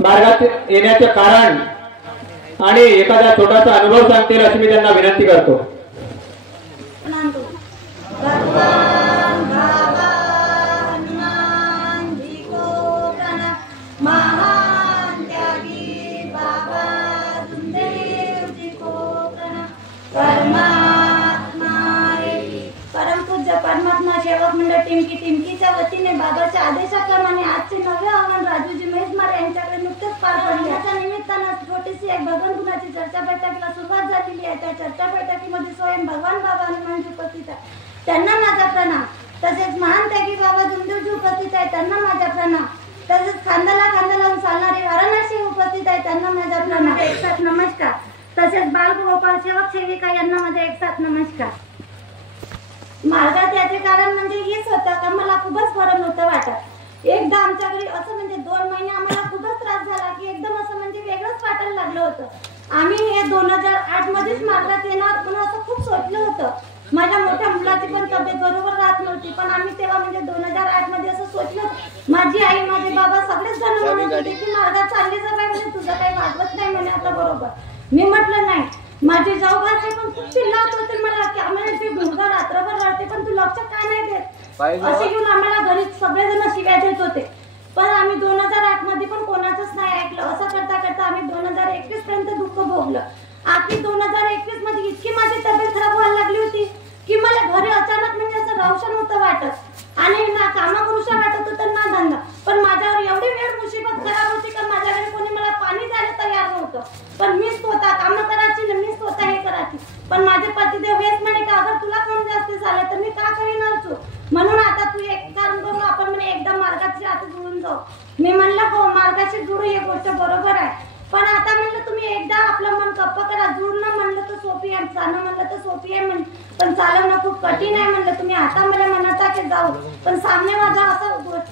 मार्गात येण्याचे कारण आणि एखादा छोटासा अनुभव सांगतील अशी मी त्यांना विनंती करतो। परमात्मा सेवक मंडळ टिमकीच्या वतीने बाबाच्या आदेशाप्रमाणे आजचे 9वे आव्हान राजूजी महेशमार यांच्याकडे नुकतेच पार पडले। याच्या निमित्तानं छोटीशी एक भगवान गुणाची चर्चा बैठकीला सुरुवात झालेली आहे। त्या चर्चा बैठकीमध्ये स्वयं भगवान बाबा हनुमानजी उपस्थित आहे, त्यांना माझा प्रणाम। तसेच महान त्यागी बाबा जुमदेवजी उपस्थित आहे, त्यांना माझा प्रणाम। तसेच खांद्याला खांदा लावून चालणारे वाराणसी उपस्थित आहे, त्यांना माझा प्रणाम। एक साथ नमस्कार। तसेच बालगोपाळ सेवक सेविका यांना माझा एक साथ नमस्कार। मार्गात याचे कारण म्हणजे हेच होतं का मला खूपच बरं नव्हतं वाटत। एकदा आमच्या घरी असं म्हणजे 2 महिने आम्हाला खूपच त्रास झाला की एकदम असं म्हणजे वेगळंच वाटायला लागलं होतं। आम्ही हे 2008 मध्येच मार्गात येणार म्हणून असं खूप सोचलं होतं। माझ्या मोठ्या मुलाची पण तब्येत बरोबर राहत नव्हती, पण आम्ही तेव्हा म्हणजे 2008 मध्ये असं सोचलं। माझी आई माझे बाबा सगळेच जण म्हणत होते की मार्गात चालली जा काय, म्हणजे तुझं काही वाटत नाही म्हणे आता बरोबर। मी म्हटलं नाही। माझे जाऊबाचे पण खूप चिल्लात होते मला की आम्हाला ते मुलगा रात्रभर रडते पण तू लक्ष का नाही देत, असे घेऊन आम्हाला घरी सगळेजण शिव्या देत होते। पण आम्ही 2008 मध्ये पण कोणाचंच नाही ऐकलं। असं करता करता आम्ही 2021 पर्यंत दुःख भोगलं। आखरी 2021 मध्ये इतकी माझी तब्येत खराब व्हायला लागली होती की मला घरी अचानक म्हणजे असं राहूशा नव्हतं वाटत आणि ना कामा करूशा वाटत होतं ना धंदा। पण माझ्यावर एवढी वेळ मुसीबत खराब होती का माझ्या घरी कोणी मला पाणी द्यायला तयार नव्हतं, पण मी स्वतः कामं करायची, मी स्वतः हे करायची। पण माझे पतिदेव हेच म्हणे का अगर तुला कोण जास्त झालं तर मी का करीणार तू, म्हणून आता तू एक काम करू आपण म्हणे एकदा मार्गाशी आता जुळून जाऊ। मी म्हणलं हो मार्गाशी जुळू, ही गोष्ट बरोबर आहे, पण आता म्हणलं तुम्ही एकदा आपलं मन कप्प करा। जुळणं म्हणलं तर सोपी आहे, जाणं म्हणलं तर सोपी आहे पण चालवणं खूप कठीण आहे म्हणलं। तुम्ही आता मला म्हणता की जाऊ, पण सामने माझा असा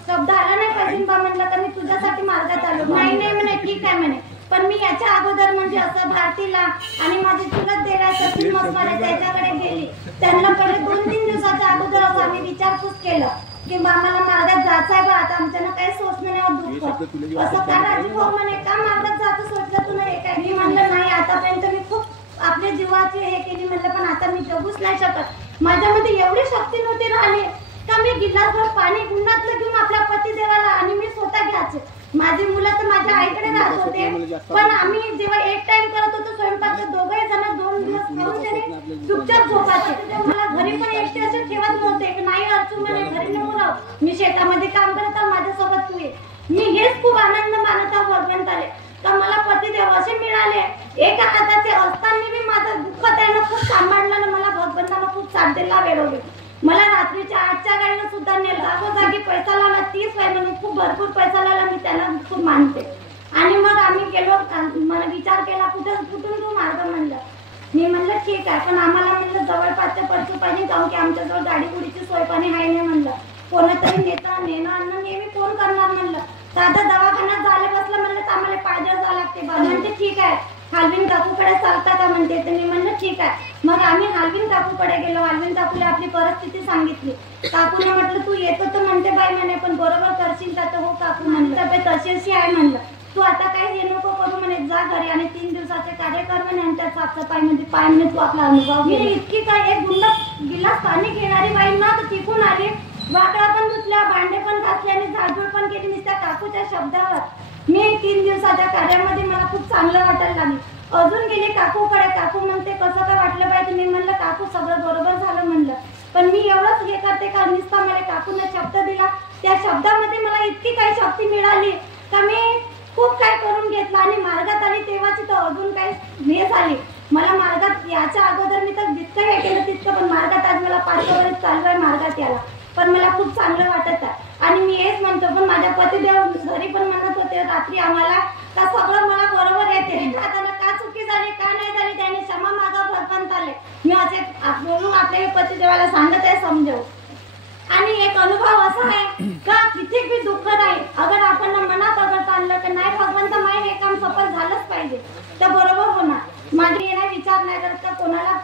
शब्द आला नाही पाहिजे बा म्हणलं का मी तुझ्यासाठी मार्गात आलो। नाही नाही म्हणे ठीक आहे म्हणे, पण मी याच्या अगोदर म्हणजे असं भारतीला आणि माझी चुलत देराच्या तीन मस्मारे त्याच्याकडे गेली। त्यांना पहिले 2-3 दिवसाच्या अगोदर असं आम्ही विचारपूस केलं की आम्हाला मार्गात जायचं आहे बा, आता आमच्यानं काही सोचणं नाही दुःख असं का राजू भाऊ म्हणे का मार्गात जायचं सोचलं तुला हे काय। मी म्हणलं नाही आतापर्यंत मी खूप आपल्या जीवाची हे केली म्हणलं, पण आता मी जगूच नाही शकत। माझ्यामध्ये एवढी शक्ती नव्हती राहिली का मी गिलासभर पाणी गुंडातलं घेऊन आपल्या पतिदेवाला आणि मी स्वतः घ्यायचे। माझी मुलं तर माझ्या आईकडे राहत होते, पण आम्ही जेव्हा एक टाइम करत होतो स्वयंपाक 2घे जण 2 दिवस खाऊन त्याने चुपचाप झोपायचे। मला घरी पण एकटे असे ठेवत नव्हते की नाही अर्चू म्हणे घरी नको राहू, मी शेतामध्ये काम करत आहे माझ्यासोबत तू ये। मी हेच खूप आनंद मानत आहे भगवंताले का मला पतिदेव असे मिळाले। एका हाताचे असताना मी माझं दुःख त्यानं खूप सांभाळलं आणि मला भगवंतानं खूप साथ दिला वेळोवेळी। मला रात्रीच्या 8च्या गाडीनं सुद्धा नेलं, जागोजागी पैसा लावला 30 वय म्हणून खूप भरपूर पैसा लावला, मी त्याला खूप मानते। आणि मग आम्ही गेलो, मला विचार केला कुठून तू मार्ग म्हणलं। मी म्हणलं ठीक आहे, पण आम्हाला म्हणलं जवळपासच्या पडचू पाहिजे जाऊन की आमच्याजवळ गाडी गुडीची सोय पाणी आहे नाही म्हणलं। कोणतरी नेणं आणणं नेहमी कोण करणार म्हणलं, साधा दवाखान्यात झाले बसलं म्हणलं तर आम्हाला पायदळ जावं लागते। म्हणते ठीक आहे हालवीन काकूकडे चालता का म्हणते, तर मी म्हणलं ठीक आहे। मग आम्ही हालवीन काकूकडे गेलो, हालवीन काकूला आपली परिस्थिती सांगितली। काकूने म्हटलं तू येतो तर म्हणते बाई म्हणे पण बरोबर करशील का, तर हो काकू म्हणलं तब्येत अशी आहे म्हणलं, तू आता काही हे नको करू म्हणे, जा घरी आणि 3 दिवसाचे कार्य कर म्हणे आणि त्या साफसफाई म्हणजे पाय म्हणे तू आपला अनुभव। मी इतकी काय एक गिलास पाणी घेणारी बाई ना तर तिकून आली, वाकडा पण धुतल्या, भांडे पण घासले आणि झाडझूड पण केली नुसत्या काकूच्या शब्दावर। मी 3 दिवसाच्या कार्यामध्ये मला खूप चांगलं वाटायला लागलं। अजून गेली काकूकडे, काकू म्हणते कसं काय वाटलं पाहिजे। मी म्हणलं काकू सगळं बरोबर झालं म्हणलं, पण मी एवढंच हे करते का नुसता मला काकूने शब्द दिला, त्या शब्दामध्ये मला इतकी काही शक्ती मिळाली का मी खूप काय करून घेतलं आणि मार्गात आली तेव्हाची तर अजून काही हे झाली। मला मार्गात याच्या अगोदर मी तर जितकं हे केलं तितकं, पण मार्गात आज मला 5 वर्ष चालू आहे मार्गात याला, पण मला खूप चांगलं वाटत आहे। आणि मी हेच म्हणतो, पण माझ्या पतिदेव घरी पण म्हणत होते रात्री आम्हाला का सगळं मला बरोबर येते, आता का चुकी झाली का नाही झाली त्याने क्षमा मागा भगवंताले। मी असे बोलून आपल्या पतिदेवाला सांगत आहे समजव। आणि एक अनुभव असा आहे का किती बी दुःख नाही अगर आपण मनात अगर आणलं तर नाही भगवंत माय हे काम सफल झालंच पाहिजे तर बरोबर होणार। माझे येणार विचार नाही करत का कोणाला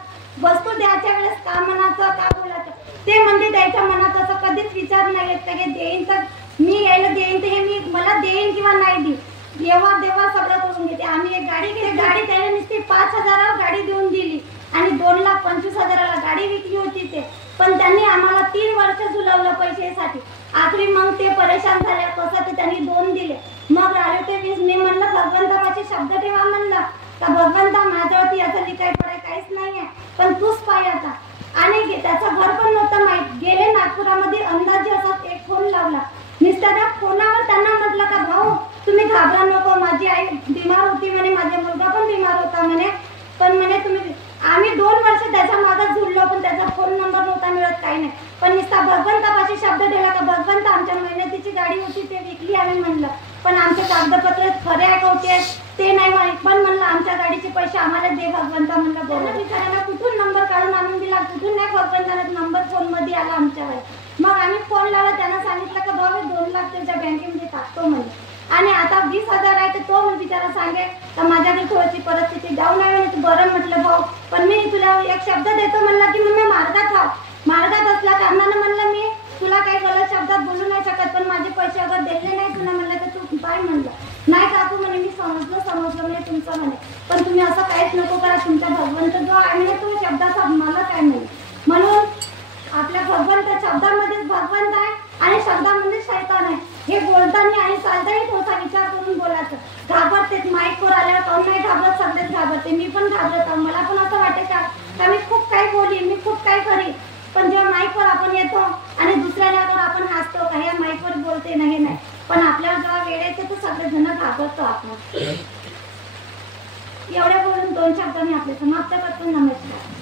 वस्तू द्यायच्या वेळेस का मनाचं का बोलायचं, ते म्हणजे त्याच्या मनात असं कधीच विचार नाही येत का हे देईन तर मी यायला देईन तर हे मी मला देईन किंवा नाही देईन, व्यवहार देवा सगळं करून घेते. आम्ही एक गाडी घेतली, गाडी त्याने नुसती 5,000 गाडी देऊन दिली आणि 2,25,000 गाडी विकली होती ते. पण त्यांनी आम्हाला 3 वर्ष झुलवलं पैशासाठी. आखरी मग ते परेशान झाले, कसं ते त्यांनी 2 दिले. मग राहिले ते 20. मी म्हणलं भगवंतापाशी शब्द ठेवा म्हणलं का भगवंता माझ्यावरती याचं लिखाई पडाय काहीच नाहीये, पण तूच पाय आता. आणि त्याचं घर पण नव्हतं माहित. गेले नागपुरामध्ये अंदाजे असा एक फोन लावला. त्या फोनावर त्यांना म्हटलं का भाऊ तुम्ही घाबरा नको, माझी आई बिमार होती म्हणे, माझा मुलगा पण बिमार होता म्हणे, पण म्हणे तुम्ही. आम्ही 2 वर्ष त्याच्या मागं झुललो, पण त्याचा फोन नंबर नव्हता मिळत, काही नाही. पण नुसता भगवंतापाशी शब्द ठेवला का भगवंत आमच्या मेहनतीची गाडी होती ते विकली आम्ही म्हणलं, पण आमचे कागदपत्र खरे आहे कोणते ते नाही माहित, पण म्हणलं आमच्या गाडीचे पैसे आम्हाला दे भगवंता म्हणलं. बरोबर बिचारायला कुठून नंबर काढून आणून दिला, कुठून नाही भगवंतानं नंबर फोन मध्ये आला आमच्यावर. मग आम्ही फोन लावला, त्यांना सांगितलं का भाऊ 2 लाख तुमच्या बँकेमध्ये टाकतो म्हणे. आणि आता 20,000 आहे, तर तो बिचारा सांगे तर माझ्याकडे थोडीशी परिस्थिती डाऊन आहे म्हणे. बरं म्हटलं भाऊ, पण मी तुला एक शब्द देतो म्हणला की मी मार्गात असल्या कारणानं म्हणलं मी तुला काही गलत शब्दात बोलू नाही शकत, पण माझे पैसे अगर दिले नाही तुला म्हणलं तर तू काय म्हणलं. नाही काकू म्हणे मी समजलं म्हणे तुमचं म्हणे, पण तुम्ही असं काहीच नको करा, तुमचा भगवंत जो आहे म्हणे तो शब्दाचा मला काय म्हणे. म्हणून आपल्या भगवंत शब्दामध्येच भगवंत आहे आणि शब्दामध्येच शैतान आहे. हे बोलताना आणि चालताना थोडासा विचार करून बोलायचं. घाबरते माईकवर आल्यावर कोण नाही घाबरत, सगळेच घाबरते. मी पण घाबरत, मला पण असं वाटते का मी खूप काही बोली, मी खूप काही करी, पण जेव्हा माईकवर आपण येतो आणि दुसऱ्यावर आपण हसतो का ह्या माईकवर बोलते नाही नाही, पण आपल्याला जेव्हा वेळ येते तर सगळेजण घाबरतो आपण. एवढ्या बोलून 2 शब्दांनी आपले समाप्त करतो. नमस्कार.